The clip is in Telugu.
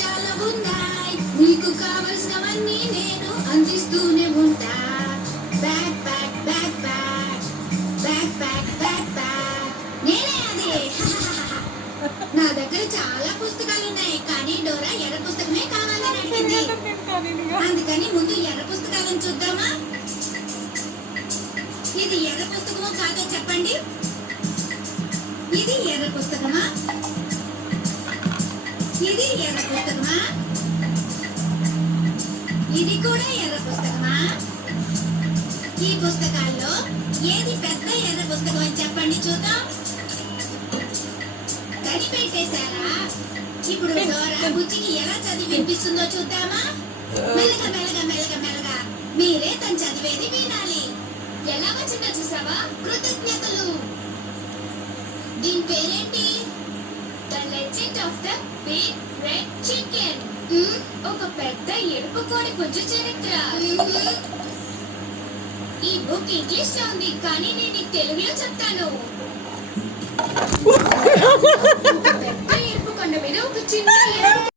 చాలా ఉన్నాయి, నీకు కావలసినవన్నీ నేను అందిస్తూనే ఉంటా. Back pack back pack back pack back pack నేనే అది. నా దగ్గర చాలా పుస్తకాలు ఉన్నాయి, కానీ డోరా ఎర్ర పుస్తకమే కావాలని అడిగింది. అందుకని ముందు ఎర్ర పుస్తకాలను చూద్దామా. ఇది ఎర్ర పుస్తకమో కాదో చెప్పండి. ఇది ఎర్ర పుస్తకమా? ఇది ఎర్ర పుస్తకమా? ఇది కూడా ఎర్ర పుస్తకమా? ఈ పుస్తకాల్లో ఏది పెద్ద ఎర్ర పుస్తకం అని చెప్పండి చూద్దాం. కనిపెట్టేశారా? ఇప్పుడు డోరా బుజ్జికి ఎలా చదివి వినిపిస్తుందో చూద్దామా. మెల్లగా మెల్లగా మెల్లగా మెల్లగా మీరే తను చదివేది వినాలి. ఎలా వచ్చిందో చూసావా? కృతజ్ఞతలు. దీని పేరేంటి? The legend of the big red chicken. ఒక పెద్ద ఎరుపు కోడి పుంజు చరిత్ర. ఈ బుక్ ఇంగ్లీష్ లో ఉంది, కానీ నేను తెలుగులో చెప్తాను. ఒక పెద్ద ఎరుపు కొండ మీద ఒక చిన్న ఎరుపు